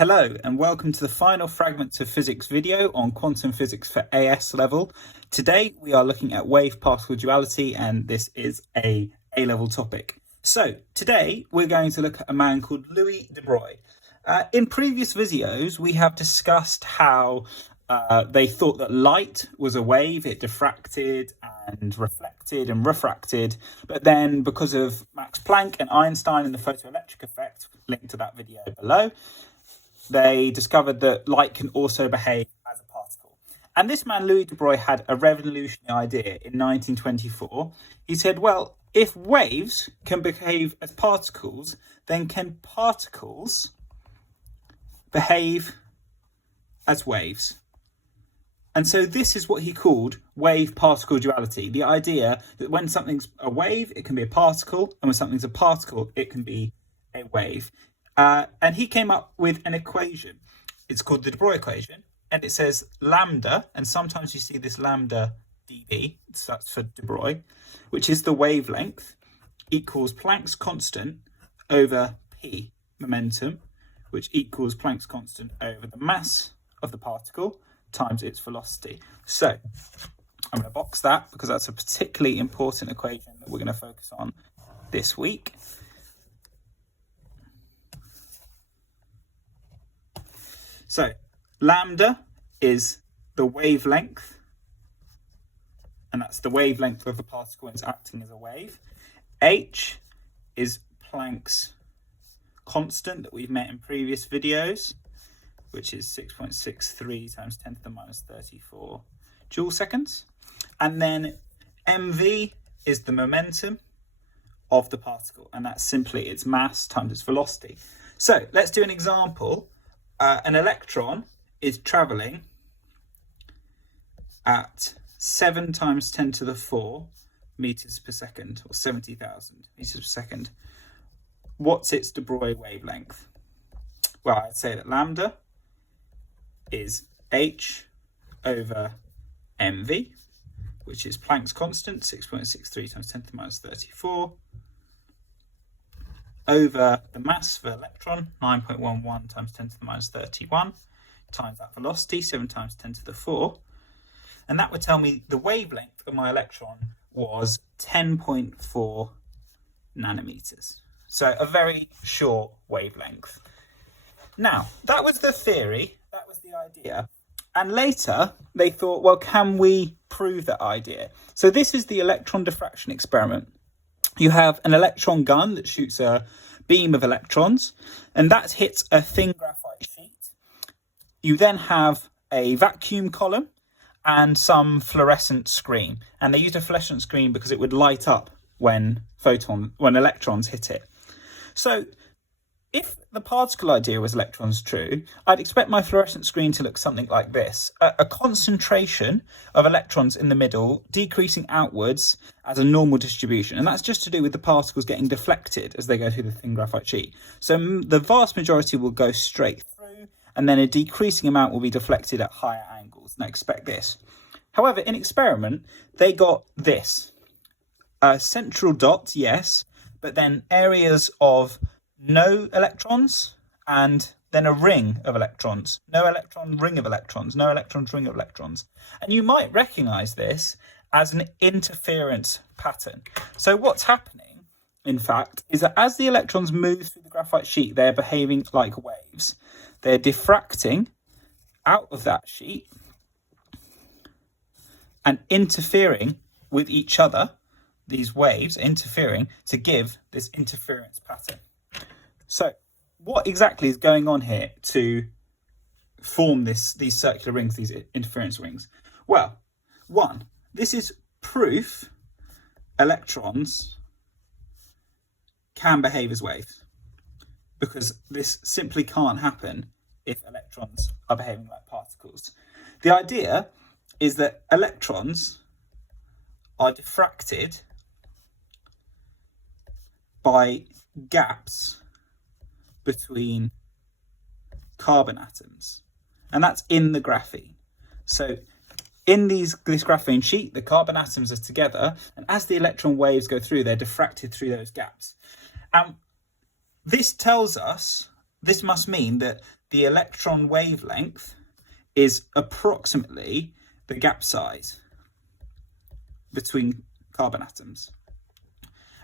Hello and welcome to the final Fragments of Physics video on quantum physics for AS level. Today we are looking at wave-particle duality, and this is a A-level topic. So today we're going to look at a man called Louis de Broglie. In previous videos we have discussed how they thought that light was a wave. It diffracted and reflected and refracted, but then because of Max Planck and Einstein and the photoelectric effect, linked to that video below, they discovered that light can also behave as a particle. And this man, Louis de Broglie, had a revolutionary idea in 1924. He said, well, if waves can behave as particles, then can particles behave as waves? And so this is what he called wave-particle duality, the idea that when something's a wave, it can be a particle, and when something's a particle, it can be a wave. And he came up with an equation. It's called the de Broglie equation, and it says lambda, and sometimes you see this lambda dB, so that's for de Broglie, which is the wavelength, equals Planck's constant over p, momentum, which equals Planck's constant over the mass of the particle times its velocity. So I'm going to box that because that's a particularly important equation that we're going to focus on this week. So lambda is the wavelength, and that's the wavelength of the particle when it's acting as a wave. H is Planck's constant that we've met in previous videos, which is 6.63 times 10 to the minus 34 joule seconds. And then mv is the momentum of the particle, and that's simply its mass times its velocity. So let's do an example. An electron is travelling at 7 times 10 to the 4 meters per second, or 70,000 meters per second. What's its de Broglie wavelength? Well, I'd say that lambda is h over mv, which is Planck's constant, 6.63 times 10 to the minus 34, over the mass of the electron, 9.11 times 10 to the minus 31, times that velocity, 7 times 10 to the 4. And that would tell me the wavelength of my electron was 10.4 nanometers. So a very short wavelength. Now, that was the theory, that was the idea. And later they thought, well, can we prove that idea? So this is the electron diffraction experiment. You have an electron gun that shoots a beam of electrons, and that hits a thin graphite sheet. You then have a vacuum column and some fluorescent screen. And they used a fluorescent screen because it would light up when electrons hit it. So if the particle idea was electrons true, I'd expect my fluorescent screen to look something like this. A concentration of electrons in the middle, decreasing outwards as a normal distribution. And that's just to do with the particles getting deflected as they go through the thin graphite sheet. So the vast majority will go straight through, and then a decreasing amount will be deflected at higher angles. And I expect this. However, in experiment, they got this. A central dot, yes, but then areas of no electrons, and then a ring of electrons. No electron ring of electrons, no electrons ring of electrons. And you might recognize this as an interference pattern. So what's happening, in fact, is that as the electrons move through the graphite sheet, they're behaving like waves. They're diffracting out of that sheet and interfering with each other. These waves interfering to give this interference pattern. So what exactly is going on here to form these circular rings, these interference rings? Well, one, this is proof electrons can behave as waves, because this simply can't happen if electrons are behaving like particles. The idea is that electrons are diffracted by gaps between carbon atoms, and that's in the graphene. So in this graphene sheet, the carbon atoms are together, and as the electron waves go through, they're diffracted through those gaps. And this tells us, this must mean that the electron wavelength is approximately the gap size between carbon atoms.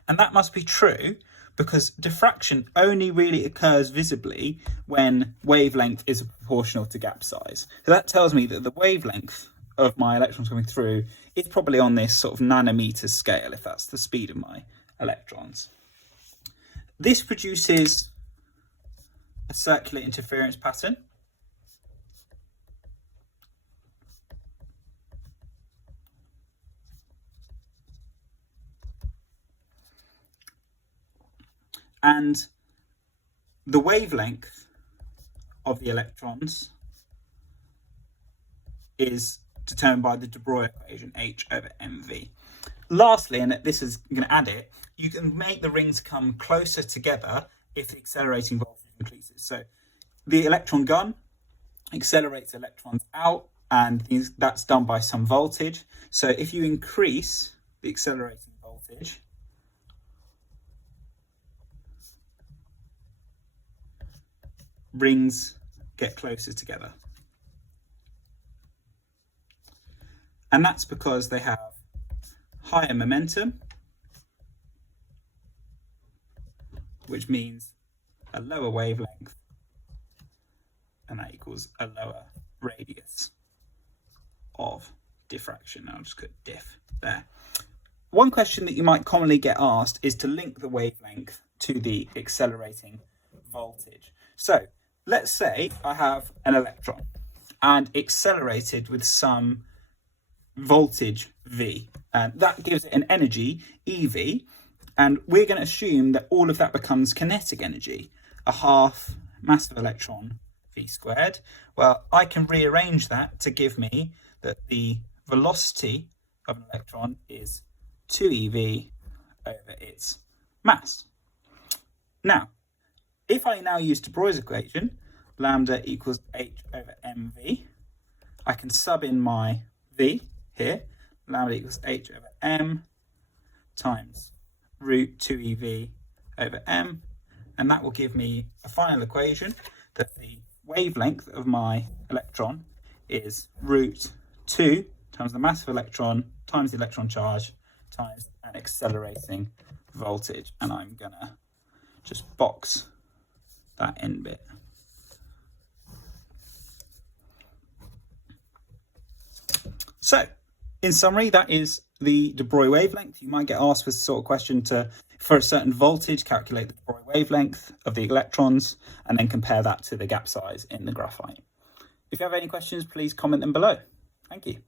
And that must be true because diffraction only really occurs visibly when wavelength is proportional to gap size. So that tells me that the wavelength of my electrons coming through is probably on this sort of nanometer scale, if that's the speed of my electrons. This produces a circular interference pattern. And the wavelength of the electrons is determined by the de Broglie equation, H over mv. Lastly, and this is going to add it, you can make the rings come closer together if the accelerating voltage increases. So the electron gun accelerates electrons out, and that's done by some voltage. So if you increase the accelerating voltage, rings get closer together. And that's because they have higher momentum, which means a lower wavelength, and that equals a lower radius of diffraction. I'll just put diff there. One question that you might commonly get asked is to link the wavelength to the accelerating voltage. So let's say I have an electron and accelerated with some voltage V, and that gives it an energy EV, and we're going to assume that all of that becomes kinetic energy, a half mass of electron V squared. Well, I can rearrange that to give me that the velocity of an electron is 2eV over its mass. Now, if I now use de Broglie's equation, lambda equals h over mv, I can sub in my v here, lambda equals h over m times root 2ev over m, and that will give me a final equation that the wavelength of my electron is root 2 times the mass of electron times the electron charge times an accelerating voltage. And I'm gonna just box that end bit. So, in summary, that is the de Broglie wavelength. You might get asked for this sort of question to, for a certain voltage, calculate the de Broglie wavelength of the electrons and then compare that to the gap size in the graphite. If you have any questions, please comment them below. Thank you.